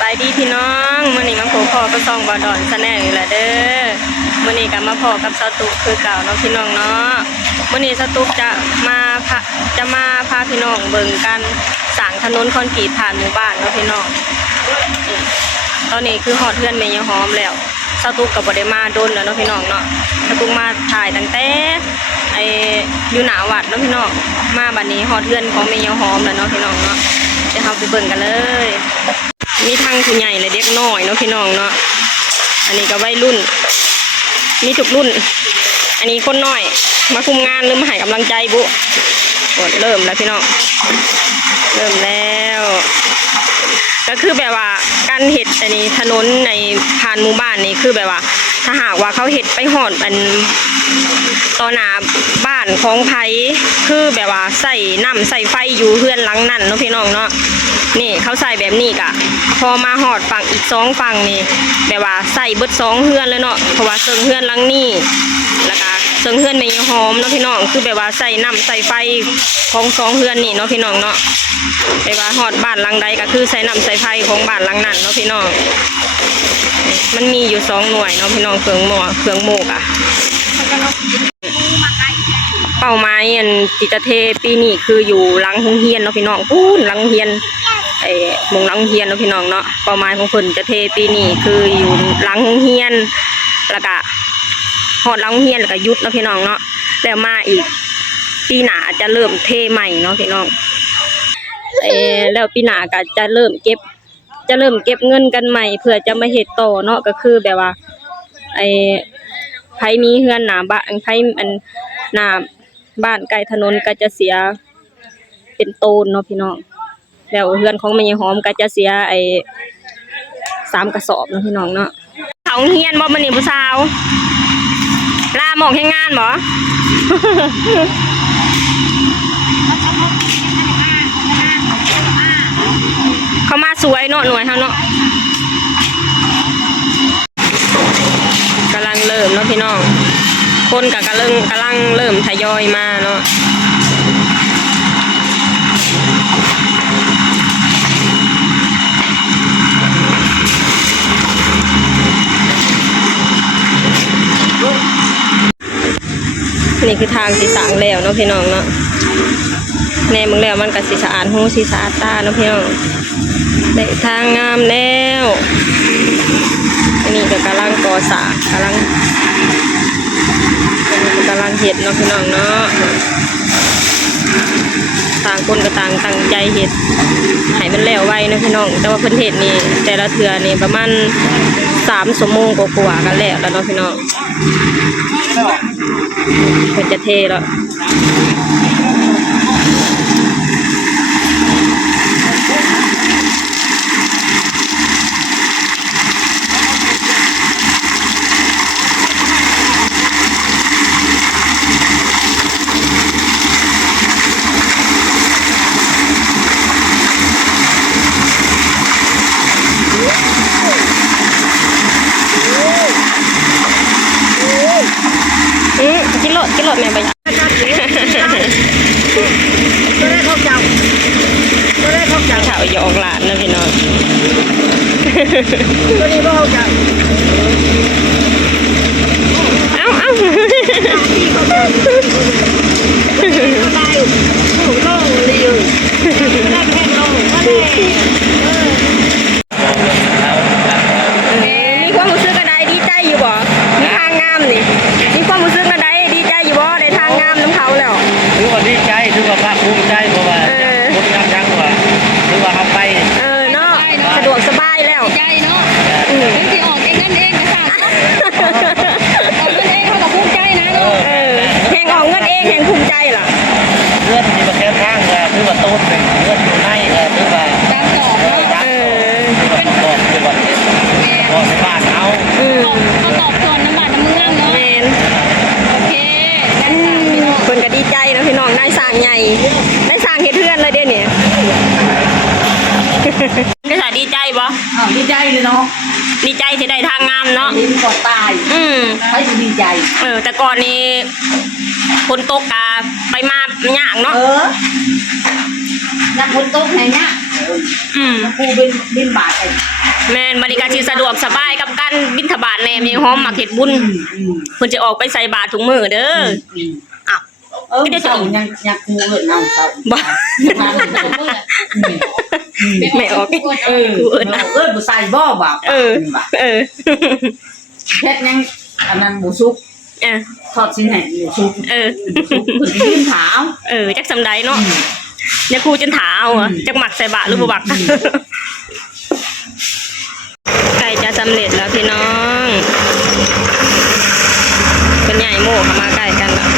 บายดีพี่น้องมื้อนี้มาพบพ่อก็ซ่องบ่ดอนซะแน่อยู่ละเด้อมื้อนี้ก็มาพอกับสตุคือเก่าเนาะพี่น้องเนาะมื้อนี้สตุจะมาพาพี่น้องเบิ่งกันสร้างถนนคอนกรีตผ่านหมู่บ้านเนาะพี่น้องตอนนี้คือฮอดเฮือนแม่ยายหอมแล้วสตุก็บ่ได้มาโดนแล้วเนาะพี่น้องเนาะสตุมาถ่ายตั้งแต่อยู่หน้าวัดเนาะพี่น้องมาบัดนี้ฮอดเฮือนของแม่ยายหอมแล้วเนาะพี่น้องเนาะเดี๋ยวเราไปเบิ่งกันเลยมีทั้งผู้ใหญ่และเด็กน้อยเนาะพี่น้องเนาะอันนี้ก็วัยรุ่นมีทุกรุ่นอันนี้คนน้อยมาคุมงานหรือมาให้กำลังใจบุเริ่มแล้วพี่น้องเริ่มแล้วก็คือแบบว่าการเห็ดอันนี้ถนนในผ่านหมู่บ้านนี่คือแบบว่าถ้าหากว่าเขาเห็ดไปหอดอันต่อหน้าบ้านของไผคือแบบว่าใส่น้ำใส่ไฟอยู่เฮือนหลังนั่นเนาะพี่น้องเนาะนี่เขาใส่แบบนี้กะพอมาหอดฝั่งอีก2ฝั่งนี่แบบว่าใส่เบิด2เฮือนเลยเนาะเพราะว่าเซิงเฮือนหลังนี่แล้วก็เซิงเฮือนแม่ยายหอมเนาะพี่น้องคือแบบว่าใส่น้ำใส่ไฟของ2เฮือนนี่เนาะพี่น้องเนาะแบบว่าหอดบ้านหลังใดก็คือใส่น้ำใส่ไฟของบ้านหลังนั้นเนาะพี่น้องมันมีอยู่2หน่วยเนาะพี่น้องเครื่องโมกอะเป้าหมายอันจิตเทปีนี้คืออยู่หลังโรงเรียนเนาะพี่น้องพูนหลังโรงเรียนหมู่หลังโรงเรียนเนาะพี่น้องเนาะเป้าหมายของเพิ่นจะเทปีนี้คืออยู่หลังโรงเรียนแล้วก็ฮอดหลังโรงเรียนแล้วก็ยุดเนาะพี่น้องเนาะแล้วมาอีกปีหน้าจะเริ่มเทใหม่เนาะพี่น้องแล้วปีหน้าก็จะเริ่มเก็บเงินกันใหม่เพื่อจะมาเฮ็ดต่อเนาะก็คือแบบว่าไผมีเฮือนหน้าบ้านไผอันหน้าบ้านใกล้ถนนก็จะเสียเป็นโตนเนาะพี่น้องแล้วเฮือนของแม่ยายหอมก็จะเสีย3 กระสอบเนาะพี่น้องเนาะเขาเฮียนบ่มื้อนี้ผู้สาวลาหมอกให้งานบ่ เขามาสวยเนาะหน่วยเฮาเนาะกำลังเริ่มเนาะพี่น้องคนกำลังเริ่มทยอยมาเนาะนี่คือทางสีสางแล้วเนาะพี่น้องเนาะแน่มึงแล้วมันก็สีสะอาดหูสีสะอาดตาเนาะพี่น้องได้ทางงามแล้วอันนี้ก็กำลังก่อสร้างกำลังเห็ดเนาะพี่น้องเนาะต่างคนก็ต่างตั้งใจเห็ดให้มันแล้วไวนะพี่น้องแต่ว่าเพิ่นเห็ดนี่แต่ละเทื่อนี่ประมาณ3 ชั่วโมงกว่าๆกันแล้วเนาะพี่น้องเพิ่นจะเทแล้วกินรถแม่ไปข่าวหยอกหลานนะพี่น้องเอ้ามีความรู้สึกอะไรดีใจอยู่บ่มีทางงามนี่มีความรู้สึกอะไรดีใจอยู่บ่ได้ทางงามน้ำเขาแล้วถือว่าดีใจถือว่าภาคภูมิใจเพราะว่าคนงามจังว่าถือว่าทำไปเนาะสะดวกสบายแล้วใจเนาะเป็นที่ออกเองนั่นเองนะค่ะออกเงินเองเขาก็ภูมิใจนะเนาะแห่งออกเงินเองแห่งภูมิใจล่ะเพื่อนที่มาแค่ทางถือว่าโต๊ดเป็นเพื่อนอยู่ในถือว่าตามต่อเนาะเป็นตอบถือว่าตอบในบ้านเขาเขาตอบส่วนน้ำบาดน้ำเมืองเนาะโอเคคนก็ดีใจนะพี่น้องได้สร้างใหญ่ได้สร้างเฮ็ดเพื่อนเลยเดี๋ยวนี้ได้สาดีใจบ่ดีใจเลยเนาะดีใจที่ได้ทางงามเนาะลิ้นก่อนตายให้ดีใจแต่ก่อนนี้คนตกกาไปมาย่างเนาะนักคนตกไหนเนี่ยครูบินบาท แม่นบริการที่สะดวกสบายกับการบิณฑบาตแน่มีหอมมักเฮ็ดบุญเพิ่นจะออกไปใส่บาตรทุกมื้อเด้ออ้าว เดี๋ยวจะยังกูเอิ้นเอาเช้า บ่ไม่ออกกูเอิ้น เอิ้นบ่ใส่บ่บ่า เออ เฮ็ดยังอันนั้นบ่สุก เออ ทอดสิแห้งบ่สุก เออ เพิ่นยืนถาม จักสำใดเนาะเนี่ยครูจนถาเอาอะจักหมักใส่บาตรหรือบ่หมักไก่จะสำเร็จแล้วพี่น้องเป็นใหญ่โม่เข้ามาใกล้กันแล้ว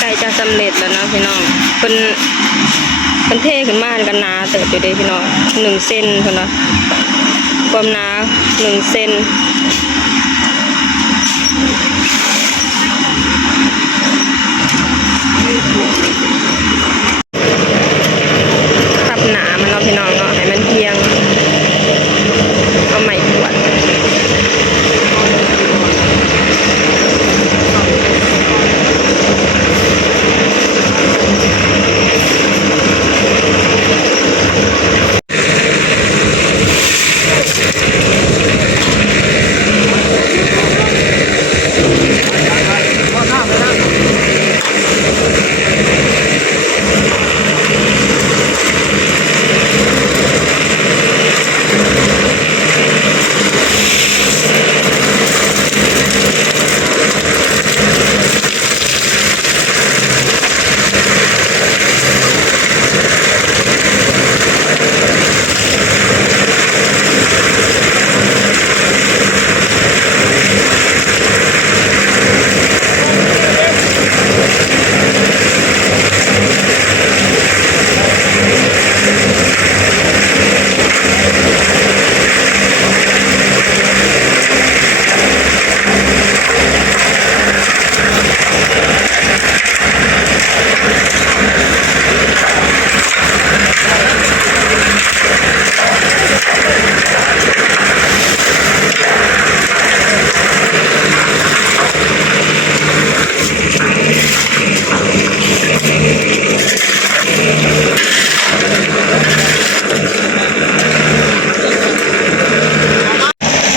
ไก่จะสำเร็จแล้วนะพี่น้องเป็นเทขึ้นมากันหนาเติบอยู่เด้พี่น้อง1 เซนเพิ่นว่าความหนา1 เซนทับหนามันเนาะพี่น้องเนาะให้มันเพียงเอาใหม่ขวด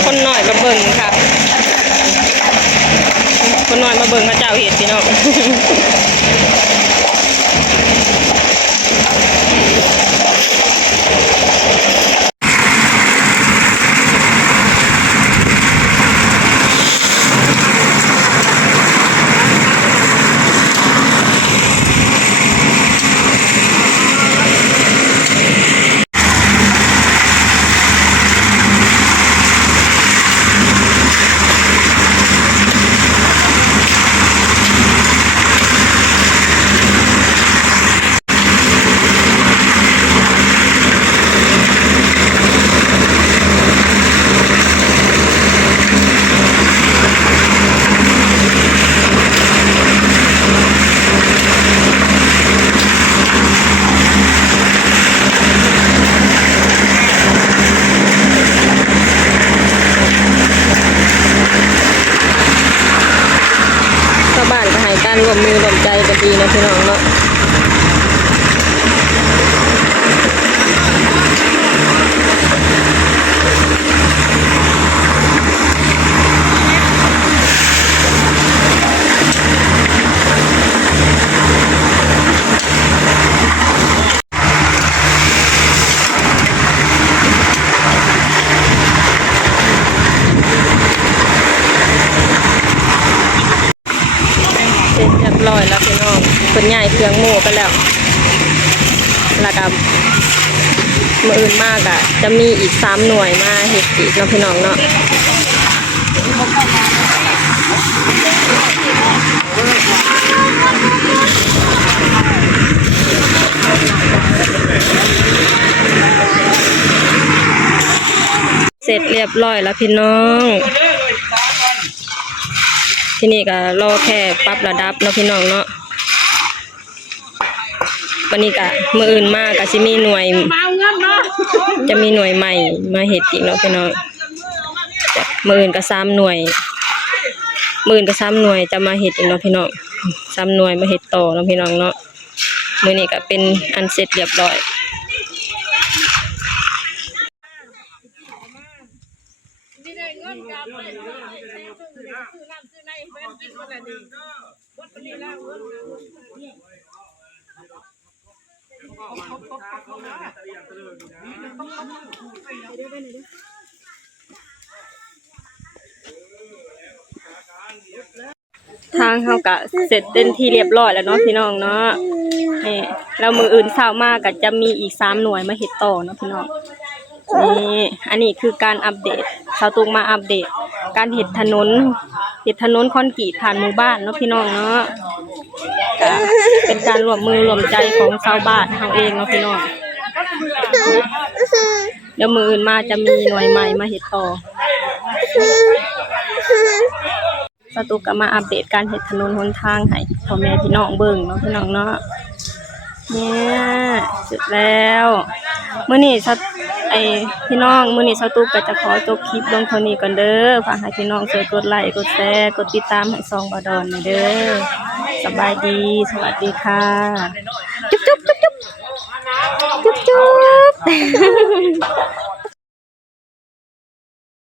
คนหน่อยมาเบิ่งค่ะคนหน่อยมาเบิ่งพระเจ้าเห็ดพี่น้องชาวบ้านก็ให้การร่วมมือร่วมใจกันดีนะพี่น้องเนาะเสร็จเรียบร้อยแล้วพี่น้องเป็นใหญ่เครื่องหมูไปแล้วแล้วก็มื้ออื่นมากอ่ะจะมีอีก3 หน่วยมาเฮ็ดอีกเนาะพี่น้องเนาะเสร็จเรียบร้อยแล้วพี่น้องที่นี่ก็รอแค่ปรับระดับเนาะพี่น้องเนาะ วันนี้ก็มื้ออื่นมาก็สิมีหน่วยจะมีหน่วยใหม่มาเฮ็ดอีกเนาะพี่น้องมื้ออื่นก็3หน่วยมื้ออื่นก็3หน่วยจะมาเฮ็ดอีกเนาะพี่น้อง3หน่วยมาเฮ็ดต่อเนาะพี่น้องเนาะมื้อนี้ก็เป็นอันเสร็จเรียบร้อยทางเฮาก็เสร็จเต็มที่เรียบร้อยแล้วเนาะพี่น้องเนาะนี่แล้วมื้ออื่นเช้ามาก็จะมีอีก3หน่วยมาเฮ็ดต่อเนาะพี่น้องนี่อันนี้คือการอัปเดตชาวตุงมาอัปเดตการเฮ็ดถนนคอนกรีตผ่านหมู่บ้านเนาะพี่น้องเนาะก็เป็นการร่วมมือร่วมใจของชาวบ้านเฮาเองเนาะพี่น้องเดี๋ยวมื้ออื่นมาจะมีหน่วยใหม่มาเฮ็ดต่อสตุกก็มาอัปเดตการเฮ็ดถนนหนทางให้พ่อแม่พี่น้องเบิ่งเนาะพี่น้องเนาะเนี่ยเสร็จแล้วมื้อนี้พี่น้องมื้อนี้สตุกก็จะขอจบคลิปลงเท่านี้ก่อนเด้อฝากให้พี่น้องช่วยกดไลค์กดแชร์กดติดตามให้ช่องบ่ดอนหน่อยเด้อสบายดีสวัสดีค่ะจุ๊บจุ๊บจุ๊บจุ๊บจุ๊บจุ๊บ